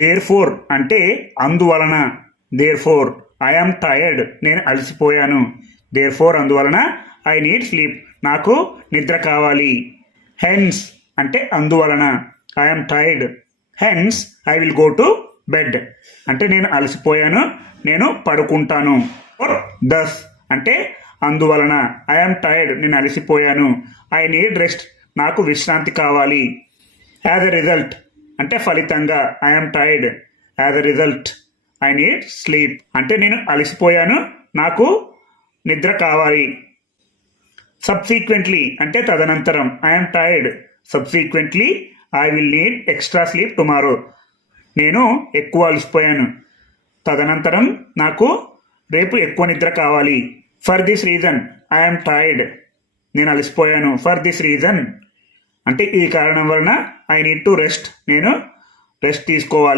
There four అంటే అందువలన. There four I'm tired నేను అలసిపోయాను. దేర్ ఫోర్ అందువలన ఐ నీడ్ స్లీప్ నాకు నిద్ర కావాలి. హెన్స్ అంటే అందువలన I'm tired hence I will go to bed అంటే నేను అలసిపోయాను నేను పడుకుంటాను. దస్ అంటే అందువలన ఐఎమ్ టైర్డ్ నేను అలసిపోయాను ఐ నీడ్ రెస్ట్ నాకు విశ్రాంతి కావాలి. యాజ్ ఎ రిజల్ట్ అంటే ఫలితంగా I'm tired as a result I need sleep అంటే నేను అలసిపోయాను నాకు నిద్ర కావాలి. సబ్సీక్వెంట్లీ అంటే తదనంతరం I'm tired subsequently I will need extra sleep tomorrow నేను ఎక్కువ అలసిపోయాను తదనంతరం నాకు రేపు ఎక్కువ నిద్ర కావాలి. For this reason I'm tired నేను అలసిపోయాను. ఫర్ దిస్ రీజన్ అంటే ఈ కారణం వలన ఐ నీడ్ టు రెస్ట్ నేను రెస్ట్ తీసుకోవాలి.